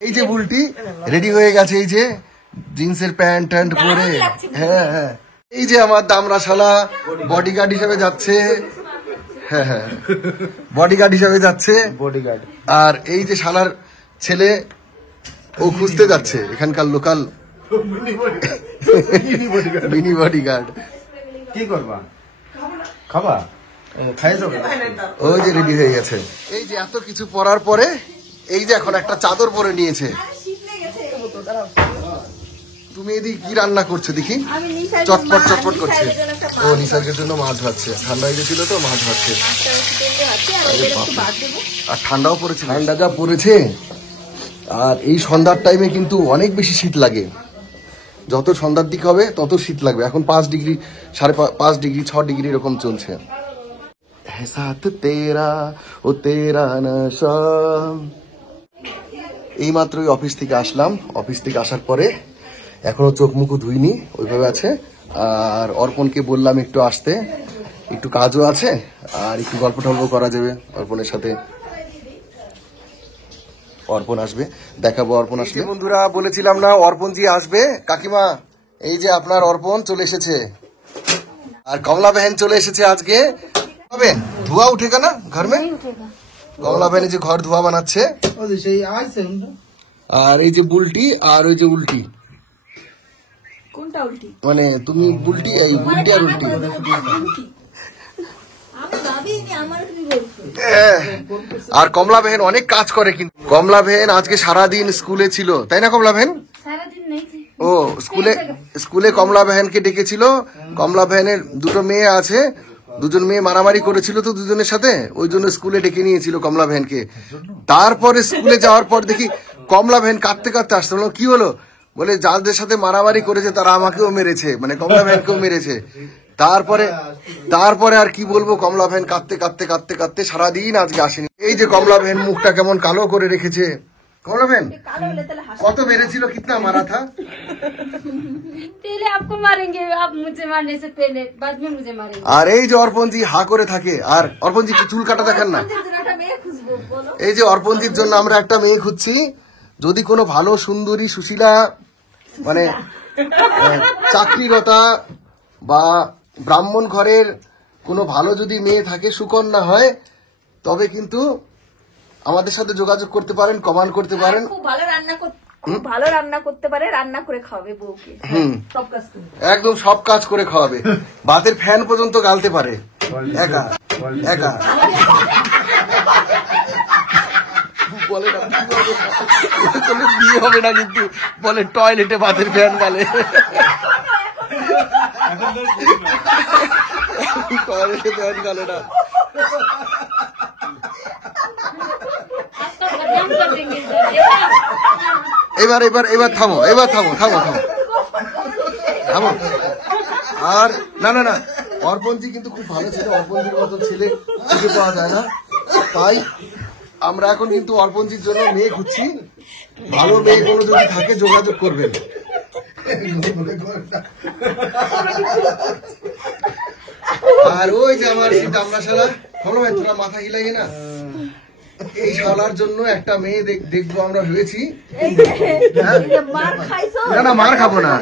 এই যে বুলটি রেডি হয়ে গেছে, এই যে জিন্সের প্যান্ট ট্যান্ট পরে, হ্যাঁ হ্যাঁ, এই যে আমার দামরা শালা বডিগার্ড হিসেবে যাচ্ছে, হ্যাঁ হ্যাঁ বডিগার্ড হিসেবে যাচ্ছে, বডিগার্ড। আর এই যে শালার ছেলে ও খুঁজতে যাচ্ছে এখানকার লোকাল মিনি বডিগার্ড। কি করবা, খাবা, খাই যাবে? ওই যে রেডি হয়ে গেছে, এই যে এত কিছু পরার পরে এই যে এখন একটা চাদর পরে নিয়েছে। তুমি এদিকে কি রান্না করছো দেখি? চটপট চটপট করছে। ও নিসার্গের জন্য মাছ ভাজছে, ঠান্ডা হয়ে গেছিল তো মাছ ভাজছে। আর ঠান্ডাও পড়েছে, ঠান্ডা যা পড়েছে। আর এই সন্ধ্যার টাইমে কিন্তু অনেক বেশি শীত লাগে, যত সন্ধ্যার দিক হবে তত শীত লাগবে। এখন 5 ডিগ্রি, 5.5 ডিগ্রি, 6 ডিগ্রি এরকম চলছে। এই মাত্রই অফিস থেকে আসলাম, অফিস থেকে আসার পরে এখনো চোখ মুখও ধুইনি, ওইভাবে আছে। আর অর্পণকে বললাম একটু আসতে, একটু কাজও আছে আর একটু গল্প টল্প করা যাবে অর্পণের সাথে। অর্পণ আসবে, দেখাবো অর্পণ আসলে। বন্ধুরা বলেছিলাম না অর্পণজি আসবে, কাকিমা এই যে আপনার অর্পণ চলে এসেছে। আর কমলা बहन চলে এসেছে আজকে। ধোয়া উঠেগা না ঘর মে? কমলা बहन যে ঘর ধোয়া বানাচ্ছে। আর এই যে বুলটি আর ওই যে উল্টি, কোনটা উল্টি? মানে তুমি বুলটি, এই বুলটি আর উল্টি। আর কমলা बहन অনেক কাজ করে, কিন্তু কমলা बहन আজকে সারাদিন স্কুলে ছিল, তাই না কমলা बहन? ও স্কুলে কমলা बहन কে ডেকেছিল। কমলা बहनের দুটো মেয়ে আছে, দুজন মেয়ে মারামারি করেছিল তো দুজনের সাথে, ওই জন্য স্কুলে ডেকে নিয়েছিল কমলা बहन কে। তারপরে স্কুলে যাওয়ার পর দেখি কমলা बहन কাঁদতে কাঁদতে আসতো। কি হলো? বলে যাদের সাথে মারামারি করেছে তারা আমাকেও মেরেছে, মানে কমলা बहन কেও মেরেছে। তারপরে আর কি বলবো, কমলা बहन কাঁদতে কাঁদতে কাঁদতে কাঁদতে সারাদিন আজকে আসেনি। এই যে কমলা बहन মুখটা কেমন কালো করে রেখেছে। कमला बहन कत मेरेছিল, कितना मारा था? पहले आपको मारेंगे, आप मुझे मारने से पहले, बाद में मुझे मारेंगे। আর এই যে অর্পণজি হা করে থাকে, আর অর্পণজি কি চুল কাটা দেখেন না? এই যে অর্পণজির জন্য আমরা একটা মেয়ে খুঁজছি, যদি কোনো ভালো সুন্দরী সুশীলা, মানে চাকরিরতা বা ব্রাহ্মণ ঘরের কোনো ভালো যদি মেয়ে থাকে, সুকন্যা হয়, তবে কিন্তু আমাদের সাথে যোগাযোগ করতে পারেন, কমেন্ট করতে পারেন। খুব ভালো রান্না করতে পারে, রান্না করে খাওয়াবে বউকে, সব কাজ করবে, একদম সব কাজ করে খাওয়াবে, ভাতের ফ্যান পর্যন্ত গালতে পারে একা একা। বলে না বিয়ে হবে না, কিন্তু বলে টয়লেটে ভাতের ফ্যান গালে, টয়লেটে ফ্যান গালে না। এবার থামো, থামো। আর না অর্পণজি কিন্তু খুব ভালো ছিল, অর্পণজির মতো ছেলে খুঁজে পাওয়া যায় না, তাই আমরা এখন কিন্তু অর্পণজির জন্য মেয়ে খুঁজছি। ভালো মেয়ে কোনো যদি থাকে যোগাযোগ করবেন। আর ওই যে আমার দামরা শালা, ভাই তোরা মাথা হিলাই না, এই শালার জন্য একটা মেয়ে দেখবো আমরা ভেবেছি। না মার খাবো না,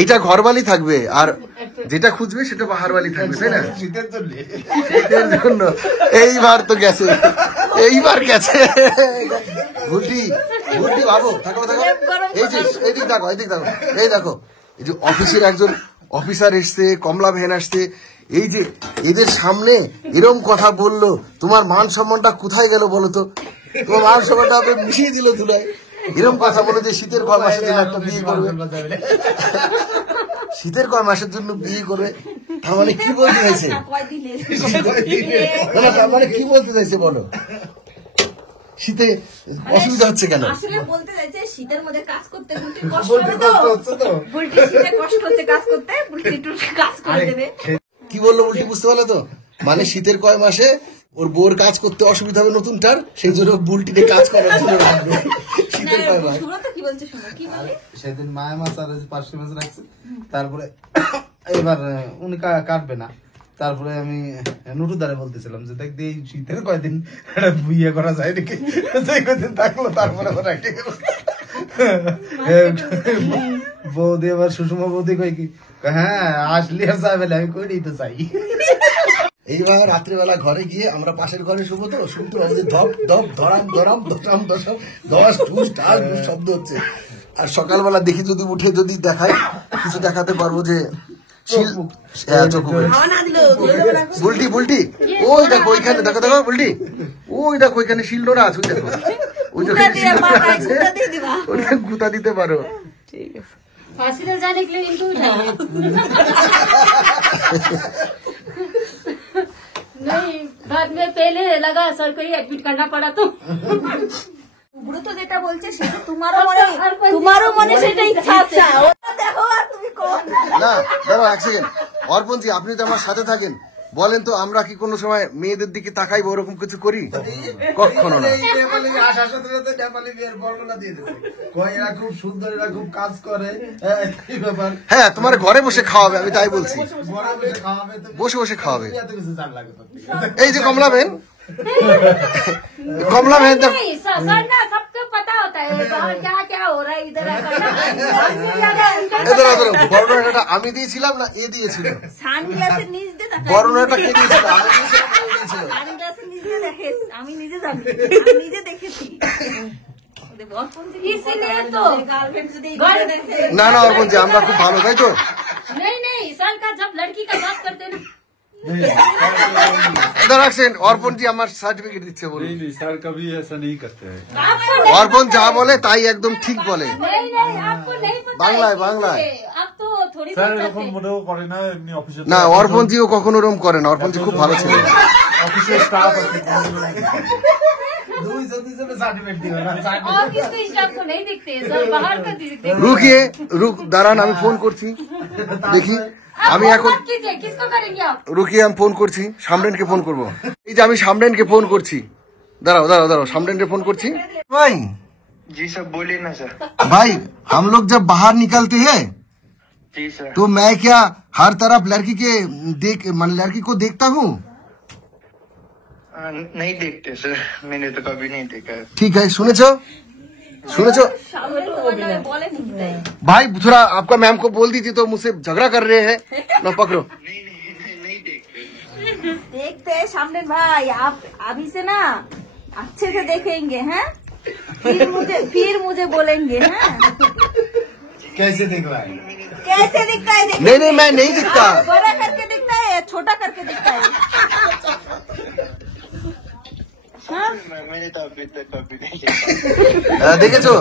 এইটা ঘরবালি থাকবে, আর যেটা খুঁজবে সেটা বাহারবালি থাকবে, তাই না? শীতের জন্য এইবার তো গেছে, এইবার গেছে। বুলটি ভাবো, থাকো এই যে এদিক দেখো, এই দেখো, এই যে অফিসের একজন অফিসার এসছে, কমলা बहन আসছে, এই যে এদের সামনে এরকম কথা বললো, তোমার মান সম্মানটা কোথায় গেল বলো তো? তোমার মান সম্মানটা আপনি মিশিয়ে দিল ধুলায়। এরকম কথা বলে যে শীতের কয় মাসের জন্য একটা বিয়ে করবে, শীতের কয় মাসের জন্য বিয়ে করবে, তার মানে কি বলতে চাইছে? তার মানে কি বলতে চাইছে বলো? শীতে অসুবিধা হচ্ছে কেন? আসলে বলতে চাইছে শীতের মধ্যে কাজ করতে কষ্ট হচ্ছে তো, শীতে কষ্ট হচ্ছে কাজ করতে, একটু কাজ করে দেবে। কি বললো বুলটি বুঝতে পারলো তো? মানে শীতের কয় মাসে ওর বোর কাজ করতে অসুবিধা হবে নতুনটার, সেই জন্য বুলটিতে কাজ করার জন্য রাখবে শীতের কয় মাস। সেদিন মায়া মাছ আর পার্শে মাছ রাখছে, তারপরে এবার উনি কাটবে না, তারপরে আমি নুটু দ্বারা বলতেছিলাম যে দেখ এই শীতের কয়দিন বিয়ে করা যায় নাকি, সেই কয়দিন থাকলো, তারপরে বৌদি আবার সুষমা বৌদি কই কি হ্যাঁ আসলি আর যাবে আমি কই তো চাই। এইবার রাত্রিবেলা ঘরে গিয়ে আমরা পাশের ঘরে শুবো তো, শুনতে পাবো যে ধপ ধপ ধরাম ধরাম ধরাম ধসাম দশ ঠুস ঠাস ঠুস শব্দ হচ্ছে। আর সকালবেলা দেখি যদি উঠে যদি দেখাই কিছু দেখাতে পারবো যে বুলটি বুলটি ওই দেখো ওইখানে দেখো দেখো বুলটি ওই দেখো ওইখানে শিলনোড়া আছে, ওই দেখো ওই দেখো শিলনোড়া আছে, ওইখানে গুতা দিতে পারো। हॉस्पिटल जाने के लिए इनको उठाइए। नहीं, बाद में पहले लगा सर को ही एडमिट करना पड़ा तो বুড়ো তো যেটা বলছে সেটা তোমারও মনে সেটা ইচ্ছা আছে। ওটা দেখো আর তুমি কোন না দাঁড়াও এক সেকেন্ড, অর্পণজি আপনি তো আমার সাথে থাকেন, বলেন তো আমরা কি কোনো সময় মেয়েদের দিকে তাকাইবো ওরকম কিছু করি? কখনো না। এরা খুব সুন্দর, এরা খুব কাজ করে, কি ব্যাপার? হ্যাঁ তোমার ঘরে বসে খাওয়াবে, আমি তাই বলছি, ঘরে বসে খাওয়াবে তো বসে বসে খাওয়াবে। এত কিছু জান লাগে তো। এই যে কমলা বেন, কমলা বেন দেখ नहीं सर ना सबको पता होता है बाहर क्या क्या हो रहा है इधर এদের বর্ণনাটা আমি দিয়েছিলাম না এ দিয়েছিল? সানগ্লাসের নিচ দিয়ে তাকায়। বর্ণনাটা কে দিয়েছিল? আমি দিয়েছিলাম না ও দিয়েছিল? সানগ্লাসের নিচ দিয়ে দেখে আমি নিজে জানি, আমি নিজে দেখেছি। इसीलिए तो গার্লফ্রেন্ড যদি घर- দেখে না না অর্পণজি আমরা খুব ভালো, তাই তো? नहीं नहीं सर का जब लड़की का बात करते हैं ना এদের রাখছেন অর্পণজি আমার সার্টিফিকেট দিচ্ছে বলুন। नहीं नहीं सर कभी ऐसा नहीं करते हैं। आपको नहीं অর্পণ যা বলে তাই একদম ঠিক বলে। नहीं नहीं आपको नहीं पता बांग्लाय, है, बांग्लाय। इसलिए आप तो थोड़ी স্যার समझ এরকম सकते हैं। মোটেও করে না, এমনি অফিসে না অর্পণজিও কখনো ওরম করে না, অর্পণজি খুব ভালো ছিল। অফিসের স্টাফ আছে দুইজন দুইজনে সার্টিফিকেট দিবে না, ऑफिस में स्टाफ को नहीं दिखते हैं, सर बाहर का दिखते हैं। রুকিয়ে দাঁড়ান আমি ফোন করছি দেখি, আমি आप এখন मत कीजिए, किसको करेंगे आप? রুকিয়ে আমি ফোন করছি, সামরেনকে ফোন করবো। এই যে আমি সামরেনকে ফোন করছি, দাঁড়াও দাঁড়াও দাঁড়াও সামরেনকে ফোন করছি। ভাই जी सर बोलिए ना सर। भाई हम लोग जब बाहर निकलते हैं जी सर। तो मैं क्या हर तरफ लड़की के लड़की को देखता हूँ? नहीं देखते सर, मैंने तो कभी नहीं देखा है। ठीक है सुनेছো सुनेছো বলেনি তাই। भाई थोड़ा आपका मैम को बोल दीजिए तो मुझसे झगड़ा कर रहे हैं ना, पकड़ो। नहीं देखते। देखते हैं सामने भाई, आप अभी से ना अच्छे से देखेंगे हैं, फिर मुझे बोलेंगे हैं कैसे दिख रहा है? कैसे दिखता है। देखिए। नहीं नहीं मैं नहीं दिखता। बड़ा करके दिखता है या छोटा करके दिखता है? हाँ? मैंने तो अभी तक कभी नहीं देखा। দেখেছো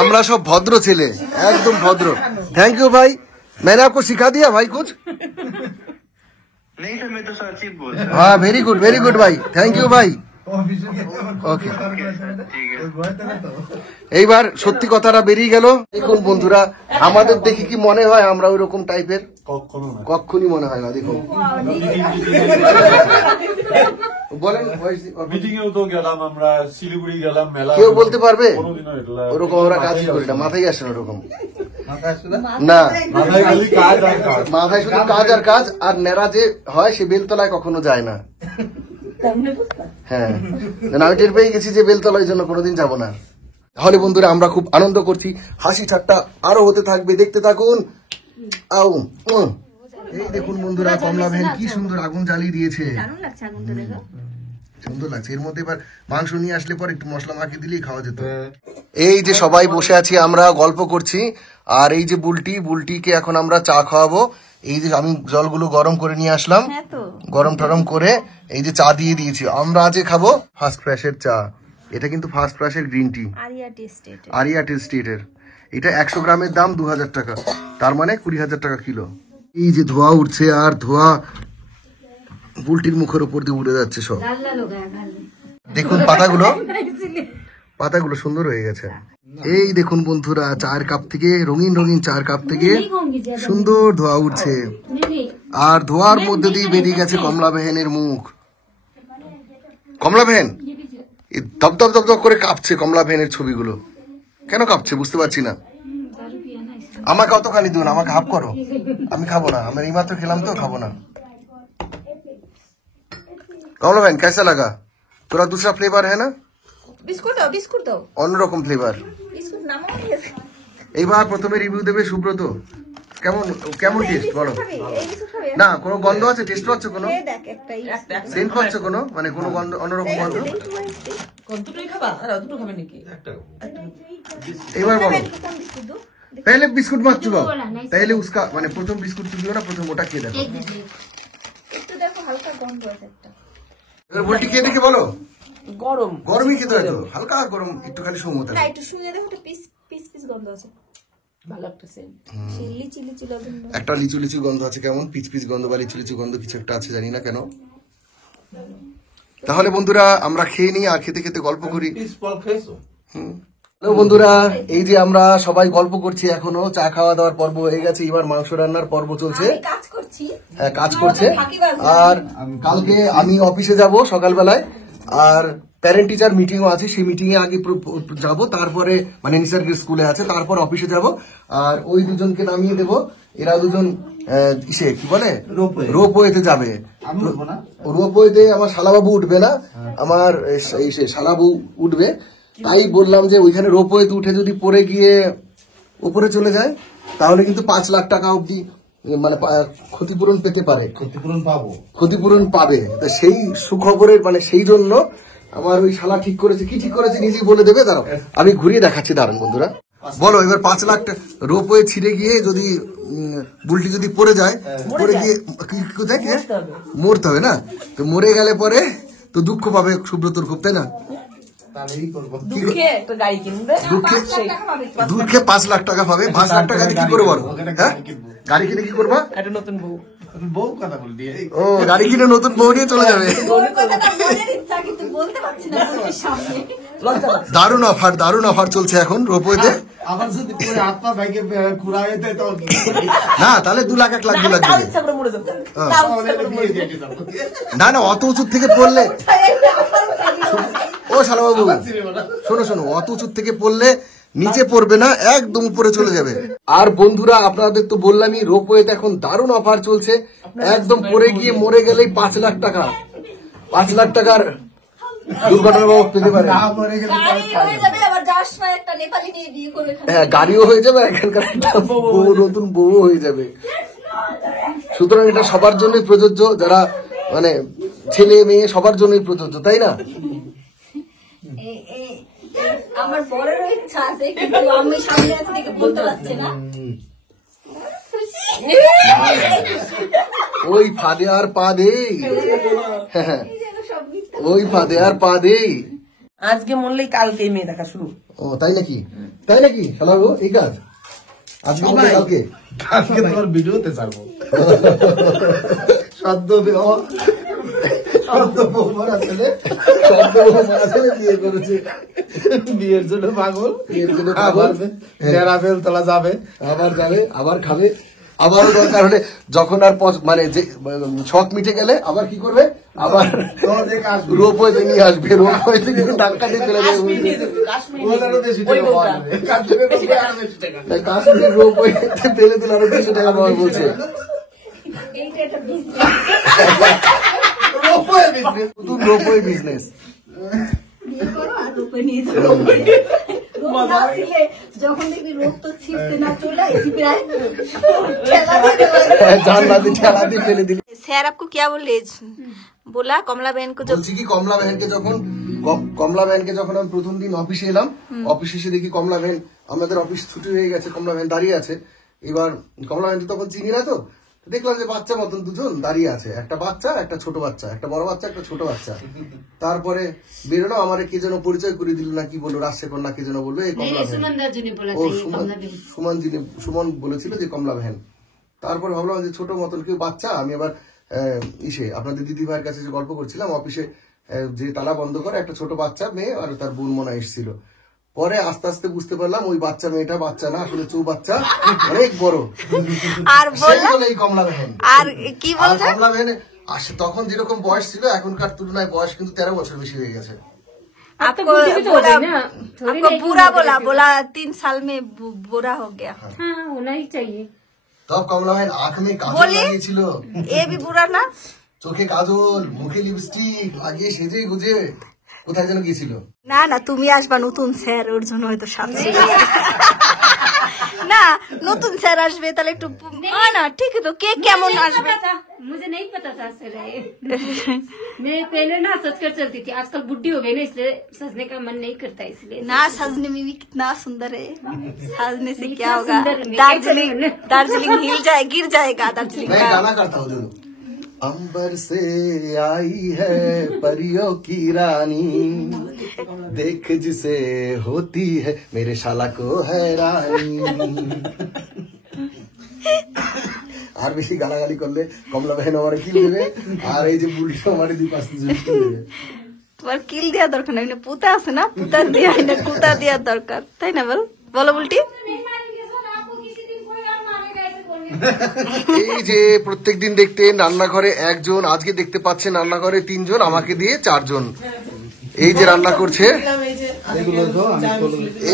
আমরা সব ভদ্র ছেলে, একদম ভদ্র। थैंक यू भाई, मैंने आपको सिखा दिया भाई कुछ? नहीं सर, मैं तो सच ही बोल रहा हाँ वेरी गुड भाई, थैंक यू भाई। অফিসে ওকে ठीक है। ভয়তে না তো? এইবার সত্যি কথাটা বেরিয়ে গেল। দেখুন বন্ধুরা আমাদের দেখে কি মনে হয় আমরা ওই রকম টাইপের? কখনো না। কখনই মনে হয় না। দেখুন বলেন মিটিং এও তো গেলাম আমরা, শিলিগুড়ি গেলাম মেলা। কেউ বলতে পারবে কোনোদিনও এগুলা ওরকম আমরা কাজই করি না, মাথায় আসে না ওরকম মাথায় আসছে না? না। মাথায় খালি কাজ আর কাজ। মাথায় শুধু কাজ আর কাজ, আর নেড়া যে হয় সে বেলতলায় কখনো যায় না। হ্যাঁ আমি টের পেয়ে গেছি যে বেলতলার জন্য কোনোদিন যাব না। তাহলে বন্ধুরা আমরা খুব আনন্দ করছি, হাসি ঠাট্টা আরো হতে থাকবে, দেখতে থাকুন। আউ এই দেখুন বন্ধুরা কমলা ভ্যান কি সুন্দর আগুন জ্বালিয়ে দিয়েছে, দারুণ লাগছে আগুনটা দেখো। সুন্দর লাগছে। এর মধ্যে এবার মাংস নিয়ে আসলে পর একটু মশলা মাখিয়ে দিলেই খাওয়া যেত। এই যে সবাই বসে আছি আমরা গল্প করছি, আর এই যে বুলটিকে এখন আমরা চা খাওয়াবো। এই যে আমি জলগুলো গরম করে নিয়ে আসলাম, হ্যাঁ তো গরম টরম করে এই যে চা দিয়ে দিয়েছি। আমরা আজকে খাবো ফার্স্ট ফ্রেশের চা, এটা কিন্তু ফার্স্ট ফ্রেশের গ্রিন টি, আরিয়া টেস্টেড। আরিয়া টেস্টের। এটা 100 গ্রামের দাম 2000 টাকা, তার মানে 20,000 টাকা কিলো। এই যে ধোয়া উঠছে, আর ধোয়া বুলটির মুখের উপর দিয়ে উড়ে যাচ্ছে সব। लाल लाल हो गया गाल में দেখুন পাতাগুলো इसीलिए পাতাগুলো সুন্দর হয়ে গেছে। এই দেখুন বন্ধুরা চায়ের কাপ থেকে, রঙিন রঙিন চায়ের কাপ থেকে नहीं कहूंगी ज्यादा সুন্দর ধোয়া উঠছে, नहीं আর ধোয়ার মধ্যে দিয়ে বেরিয়ে গেছে কমলা বেহেনের মুখ। কমলা বেহেন ये भी जो- এই দপ দপ দপ দপ করে কাঁপছে কমলা বেহেনের ছবিগুলো। কেন কাঁপছে বুঝতে পারছি না। दारू पिया ना इसलिए আমাকে অতখানি দিও না, আমাকে হাফ করো, আমি খাবো না, আমি এইমাত্র খেলাম তো খাবো না। কমলা বেহেন कैसा लगा? थोड़ा दूसरा फ्लेवर है ना, बिस्कुट दो অন্যরকम फ्लेवर। बिस्कुट नामो এইবার প্রথমে রিভিউ দেবে সুব্রত। কেমন কেমন টেস্ট বলো? খাবি? এই বিস্কুট খাবি? না কোনো গন্ধ আছে, টেস্ট পাচ্ছ কোনো? এই দেখ একটাই। সেন্ট পাচ্ছ কোনো, মানে কোনো গন্ধ অন্যরকম গন্ধ? দুটোই খাবা? আর দুটো খাবে নাকি? এবার বলো। কোন বিস্কুট দো? पहले बिस्कुट मत चुबाओ, पहले उसका माने प्रथम बिस्कुट चुबियो ना, प्रथम ওটা খেয়ে দেখো। একটু দেখো হালকা গন্ধ আছে একটা। এবার বলটি খেয়ে দেখে বলো। গরম গরমই খেতে হয় তো, হালকা গরম একটু খালি সমতা। না একটু শুনে দেখো, একটা পিস পিস পিস গন্ধ আছে। ভালো একটা সেন্ট। চিলি চিলি চিলি গন্ধ। একটা লিচু লিচু গন্ধ আছে, কেমন পিচ পিচ গন্ধ বা লিচু লিচু গন্ধ কিছু একটা আছে, জানি না কেন। তাহলে বন্ধুরা আমরা খেয়ে নিই আর খেতে খেতে গল্প করি। পিস ফল খেয়েছো? হ্যালো বন্ধুরা, এই যে আমরা সবাই গল্প করছি, এখনো চা খাওয়া দাওয়ার পর্ব হয়ে গেছে, এবার মাংস রান্নার পর্ব চলছে। আমি কাজ করছি। হ্যাঁ কাজ করছে। আর কালকে আমি অফিসে যাব সকালবেলায়, আর প্যারেন্ট টিচার মিটিংও আছে, সেই মিটিং এ আগে যাব, তারপরে মানে নিসর্গের স্কুলে আছে, তারপর অফিসে যাব। আর ওই দুজনকে নামিয়ে দেব, এরা দুজন ইসে কি বলে রোপওয়েতে যাবে। আমি উঠবো না? রোপওয়েতে আমার শালাবাবু উঠবে না, আমার শালাবু উঠবে। তাই বললাম যে ওইখানে রোপওয়েতে উঠে যদি পড়ে গিয়ে উপরে চলে যায়, তাহলে কিন্তু 5 লাখ টাকা অব্দি মানে ক্ষতিপূরণ পেতে পারে। ক্ষতিপূরণ পাবে। তা সেই সুখবরের মানে সেই জন্য আমার ওই শালা ঠিক করেছে, কি ঠিক করেছে নিজেই বলে দেবে। দাঁড়াও আমি ঘুরিয়ে দেখাচ্ছি, দাঁড়ান বন্ধুরা। বলো এবার 5 লাখ রোপওয়ে ছিঁড়ে গিয়ে যদি বুলটি যদি পড়ে যায়, পড়ে গিয়ে কোথায় মরতে হবে না, তো মরে গেলে পরে তো দুঃখ পাবে সুব্রতর খুব, তাই না? দুঃখে একটা গাড়ি কিনবে। দুঃখে 5 লাখ টাকা পাবে। 5 লাখ টাকা দিয়ে কি করবো বলো? হ্যাঁ গাড়ি কিনে কি করবা? একটা নতুন বউ। বউ কথা বললি? ও গাড়ি কিনে নতুন বউ নিয়ে চলে যাবে। কিন্তু বলতে পারছি না বউয়ের সামনে। দারুণ অফার চলছে এখন রোপওয়েতে। আবার যদি পুরো হাত পা ভাইকে কুড়া হয়ে যায় তখন না তাহলে 2 লাখ 1 লাখ 2 লাখ তাও দেবে। ইচ্ছা করে মরে যাবো। না না অত উঁচু থেকে পড়লে, ও শালাবাবু শোনো অত উঁচু থেকে পড়লে নিচে পড়বে না, একদম উপরে চলে যাবে। আর বন্ধুরা আপনাদের তো বললামই, রোপওয়েতে এখন দারুণ অফার চলছে, একদম পড়ে গিয়ে মরে গেলেই 5 লাখ টাকা, 5 লাখ টাকার দুর্ঘটনা বাবদ পেতে পারে। হ্যাঁ গাড়িও হয়ে যাবে, এখানকার একটা নতুন বউ হয়ে যাবে। সুতরাং এটা সবার জন্যই প্রযোজ্য, যারা মানে ছেলে মেয়ে সবার জন্যই প্রযোজ্য, তাই না? আমার বড়েরও ইচ্ছা আছে, কিন্তু আমি সামনে আছি দেখে বলতে পারছি না। ওই ফাঁদে আর পা দেই, ওই ফাঁদে আর পা দেই। আজকে মরলেই কালকে মেয়ে দেখা শুরু। ও তাই নাকি? তাই নাকি শালাবু? এই কাজ আজকে মরলে কালকে? আজকে তোমার ভিডিওতে ছাড়বো। সদ্য বিবাহ, সদ্য বউ মারা ছেলে বিয়ে করেছে, বিয়ের জন্য পাগল, বিয়ের জন্য আবার পাগল। বেড়া বেলতলা যাবে, আবার যাবে, আবার খাবে, আবার দরকার হলে যখন আর মানে যে শখ মিটে গেলে আবার কি করবে, আবার রোপওয়েতে নিয়ে আসবে, রোপওয়ে থেকে টাকা দিয়ে ফেলে দেবে। কাশ্মীর রোপওয়েতে ফেলে দিলে আরো 200 টাকা পাওয়া বলছে। নতুন রোপওয়ে বিজনেস। যখন দেখবি রোগ তো ছিঁড়তে না চলে ঠেলা দিয়ে ফেলে দিলি। স্যার আপকো क्या बोले? बोला कमला बहन को বলছি কি, কমলা বহনকে যখন আমি প্রথম দিন অফিসে এলাম, অফিসে এসে দেখি কমলা বহন, আমাদের অফিস ছুটি হয়ে গেছে, কমলা বহন দাঁড়িয়ে আছে। এবার কমলা বহন তখন চিনি না, তো দেখলাম যে বাচ্চা মতন দুজন দাঁড়িয়ে আছে, একটা বাচ্চা একটা ছোট বাচ্চা, একটা বড় বাচ্চা একটা ছোট বাচ্চা। তারপরে বেরোনো, আমার কে যেন পরিচয় করে দিল না কি বললো, রাজশেখর না কে যেন বললো, এই কমলা বহন। ও সুমন বলেছিল যে কমলা বহন। তারপর ভাবলাম যে ছোট মতন কেউ বাচ্চা। আমি আবার আপনাদের দিদি ভাইয়ের কাছে যে গল্প করছিলাম, অফিসে যে তালা বন্ধ করে একটা ছোট বাচ্চা মেয়ে আর তার বোন মনে এসেছিল। পরে আস্তে আস্তে বুঝতে পারলাম ওই বাচ্চা মেয়েটা বাচ্চা না, আসলে চৌবাচ্চা, অনেক বড়। আর এই কমলা বহন। আর কি বলছে কমলা বহন তখন যেরকম বয়স ছিল এখনকার তুলনায় বয়স কিন্তু 13 বছর বেশি হয়ে গেছে। आपको बुरा बोला 3 साल में बुरा हो गया। हाँ होना ही चाहिए। তব কমলা বহন আঁখ মে কাজল লাগিয়েছিল, এ भी बुरा ना, চোখে কাজল, মুখে লিপস্টিক লাগিয়ে সেজে গুজে কোথায় যেন গিয়েছিল। না না তুমি আসবা নতুন স্যার, ওর জন্য হয়তো সাথে না নতুন স্যার আসবে তাহলে একটু হয় না ঠিক তো কে কেমন আসবে मुझे नहीं पता था सर मैं पहले ना सोच कर चलती थी आजकल बुढ़ी हो गई ना इसलिए सजने का मन नहीं करता इसलिए ना सजने में भी कितना सुंदर है सजने से क्या इतना होगा सुंदर है, मैं दार्जिलिंग क्या करूं? दार्जिलिंग हिल जाए गिर जाएगा दार्जिलिंग मैं का गाना करता हूँ देखो। अंबर से आई है परियों की रानी देख जिसे होती है मेरे शाला को हैरानी। আর বেশি গালাগালি করলে কমলা বহন আমার কিল দেবে আর এই যে বুড়ি আমার দুই পাশ দিয়ে কিল দেবে। তোমার কিল দেওয়ার দরকার নাই পুতা আছে না পুতা দেওয়া না কুতা দেওয়ার দরকার তাই না বলো উল্টি এই যে প্রত্যেকদিন দেখতে রান্নাঘরে একজন, আজকে দেখতে পাচ্ছেন রান্নাঘরে 3 জন, আমাকে দিয়ে 4 জন। এই যে রান্না করছে,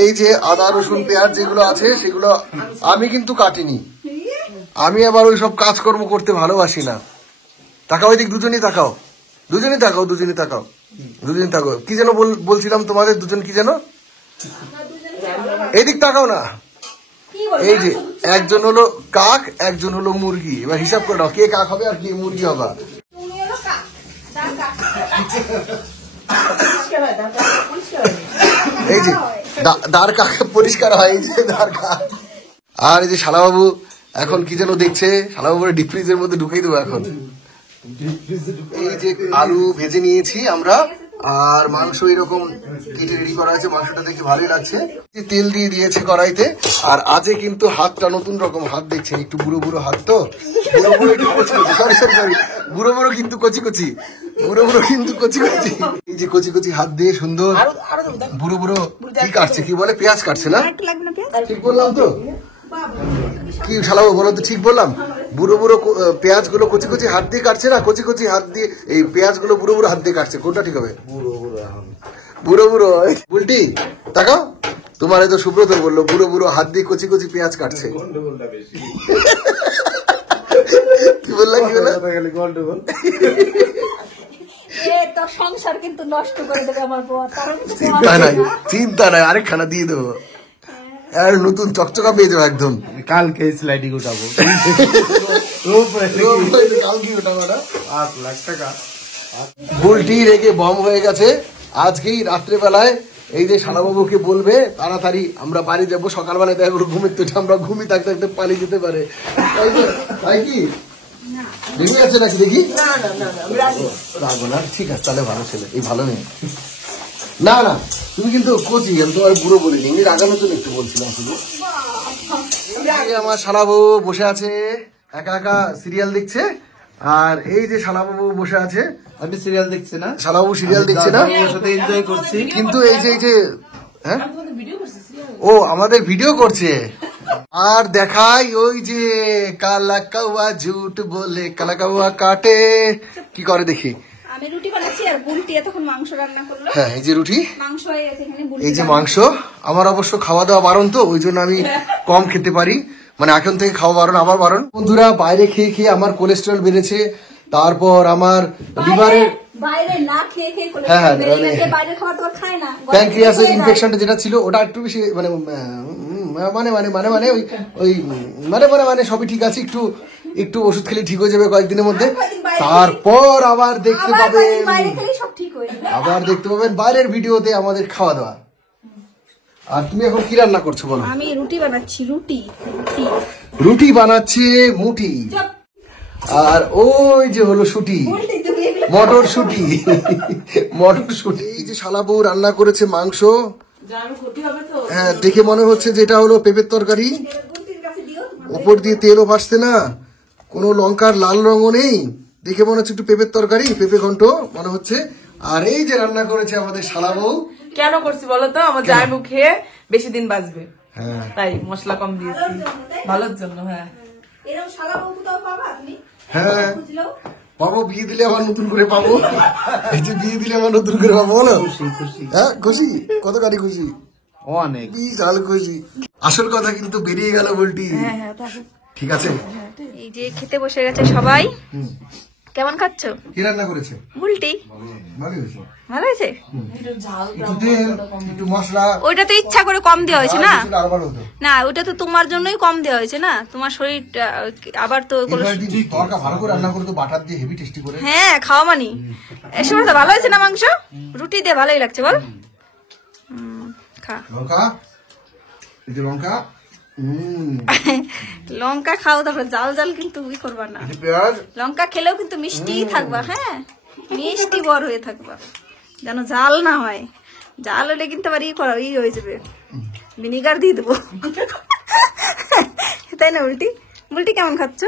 এই যে আদা রসুন পেঁয়াজ যেগুলো আছে সেগুলো আমি কিন্তু কাটিনি। আমি আবার ওই সব কাজকর্ম করতে ভালোবাসি না। তাকাও এদিক, দুজনই তাকাও, দুজনই তাকাও, দুজনই তাকাও, দুজনই তাকাও। কি যেন বলছিলাম তোমাদের, দুজন কি যেন, এদিক তাকাও না। এই যে একজন হলো কাক, একজন হলো মুরগি। এবার হিসাব করে নাও কে কাক হবে আর কে মুরগি হবে। এই যে দাঁড় কাক পরিষ্কার হয়, এই যে দাঁড় কাক। আর এই যে শালাবাবু এখন কি যেন দেখছে, শালাবাবুর ডিপ ফ্রিজের মধ্যে ঢুকিয়ে দেবো এখন। এই যে আলু ভেজে নিয়েছি আমরা, আর মাংস এরকম কেটে রেডি করা হয়েছে, মাংসটা দেখে ভালোই লাগছে। তেল দিয়ে দিয়েছে কড়াইতে। আর আজকে কিন্তু হাতটা নতুন রকম হাত দেখছেন, একটু বুড়ো বুড়ো হাত তো, বুড়ো বুড়ো একটু কচি কচি, সরি বুড়ো বুড়ো কিন্তু কচি কচি, বুড়ো বুড়ো কিন্তু কচি কচি। এই যে কচি কচি হাত দিয়ে সুন্দর বুড়ো বুড়ো কি কাটছে, কি বলে পেঁয়াজ কাটছে না, ঠিক বললাম তো? কি শালাবো বলো তো, ঠিক বললাম? বুড়ো বুড়ো পেঁয়াজ গুলো কচি কচি হাত দিয়ে কাটছে না, কচি কচি হাত দিয়ে এই পেঁয়াজ গুলো বুড়ো বুড়ো হাত দিয়ে কাটছে, কোনটা ঠিক হবে? বুড়ো বুড়ো উল্টি তাকাও, তোমার তো সুব্রত বললো বুড়ো বুড়ো হাত দিয়ে কচি কচি পেঁয়াজ কাটছে। কি বললাম, কি বললাম? সংসার কিন্তু নষ্ট করে দেবে আমার বউ। চিন্তা নাই, চিন্তা নাই, আরেকখানা দিয়ে দেবো, আর নতুন চকচকা পেয়ে যাবো একদম। কালকে স্লাইডিং উঠাবো, কালকে ওঠাবো না। 8 লাখ টাকা। বুলটি রেগে বম হয়ে গেছে। আজকেই রাত্রেবেলায় এই যে শালাবাবুকে বলবে তাড়াতাড়ি আমরা বাড়ি যাবো, সকালবেলায় দেখা করবো ঘুমের তো আমরা ঘুমিয়ে থাকতে থাকতে পালিয়ে যেতে পারে, তাই কি ভেবে আছে নাকি? দেখি রাখবো না, ঠিক আছে তাহলে ভালো ছেলে, এই ভালো নেই। না না তুমি কিন্তু কচি, আমি তোমার বুড়ো বলিনি, এমনি রাগানোর জন্য একটু বলছিলাম শুধু। আমার শালাবাবু বসে আছে একা একা সিরিয়াল দেখছে, আর এই যে শালাবাবু বসে আছে, আমি সিরিয়াল দেখছি না, শালাবাবু সিরিয়াল দেখছে না, ওর সাথে এনজয় করছি। কিন্তু এই যে হ্যাঁ ও আমাদের ভিডিও করছে। আর দেখাই ওই যে কালা কাউয়া ঝুট বলে কালা কাউয়া কাটে, কি করে দেখি। আমি রুটি বানাচ্ছি আর বুলটি এতক্ষণ মাংস রান্না করলো। হ্যাঁ এই যে রুটি, মাংস হয়ে গেছে এখানে, এই যে মাংস। আমার অবশ্য খাওয়া দাওয়া বারণ তো, ওই জন্য আমি কম খেতে পারি, মানে এখন থেকে খাওয়া বারণ, আবার বারণ। বন্ধুরা বাইরে খেয়ে খেয়ে আমার কোলেস্টেরল বেড়েছে, তারপর আমার লিভারের বাইরে না খেয়ে খেয়ে হ্যাঁ হ্যাঁ বাইরে খাবার তো খায় না, প্যানক্রিয়াসের ইনফেকশনটা যেটা ছিল ওটা একটু বেশি মানে মানে মানে মানে মানে ওই ওই মানে মানে মানে সবই ঠিক আছে, একটু একটু ওষুধ খেলে ঠিক হয়ে যাবে কয়েকদিনের মধ্যে। তারপর আবার দেখতে পাবেন, আবার দেখতে পাবেন বাইরের ভিডিওতে আমাদের খাওয়া দাওয়া। আর তুমি এখন কি রান্না করছো বলো? আমি রুটি বানাচ্ছি, রুটি রুটি বানাচ্ছে মুটি, আর ওই যে হলো শুটি, মটর শুটি, মটর শুটি। এই যে শালা বউ রান্না করেছে মাংস, হ্যাঁ দেখে মনে হচ্ছে যে এটা হলো পেঁপের তরকারি, ওপর দিয়ে তেলও ভাসছে না, কোনো লঙ্কার লাল রঙও নেই, দেখে মনে হচ্ছে একটু পেঁপের তরকারি, পেঁপে ঘন্ট মনে হচ্ছে। আর এই যে রান্না করেছে আমাদের শালা বউ, কেন করছি বলো তো, আমার জামাইবু খেয়ে বেশি দিন বাঁচবে, হ্যাঁ তাই মশলা কম দিয়েছি ভালোর জন্য। হ্যাঁ এরকম শালা বউ কোথাও পাবা আপনি? হ্যাঁ পাবো, বিয়ে দিলে আবার নতুন করে পাবো, এই যে বিয়ে দিলে আবার নতুন করে পাবো, বলো হ্যাঁ খুশি, কতখানি খুশি, অনেক বিশাল খুশি। আসল কথা কিন্তু বেরিয়ে গেল বলটি, ঠিক আছে। এই যে খেতে বসে গেছে সবাই, কেমন খাচ্ছ? কি রান্না করেছে? বুলটি ভালো হয়েছে। ভালো হয়েছে? একটু তেল, একটু মশলা। ওইটা তো ইচ্ছা করে কম দেওয়া হয়েছে না? আর ভালো হতো। না ওটা তো তোমার জন্যই কম দেওয়া হয়েছে না, তোমার শরীরটা আবার তো ওগুলো। এবার দিন তরকা ভালো করে রান্না করে তো বাটার দিয়ে হেভি টেস্টি করে। হ্যাঁ খাওয়া মানি এসব তো ভালো হয়েছে না মাংস? রুটি দিয়ে ভালোই লাগছে বল। খা লঙ্কা, এই যে লঙ্কা, লঙ্কা খাও, তারপরে জাল জাল কিন্তু ই করবা না। এই যে পেঁয়াজ, লঙ্কা খেলেও কিন্তু মিষ্টি থাকবা, হ্যাঁ মিষ্টি বড় হয়ে থাকবা, যেন জাল না হয়। জাল হলে কিন্তু আবার ই হয়ে যাবে, ভিনিগার দিয়ে দেবো। তাই না? উল্টি কেমন খাচ্ছ?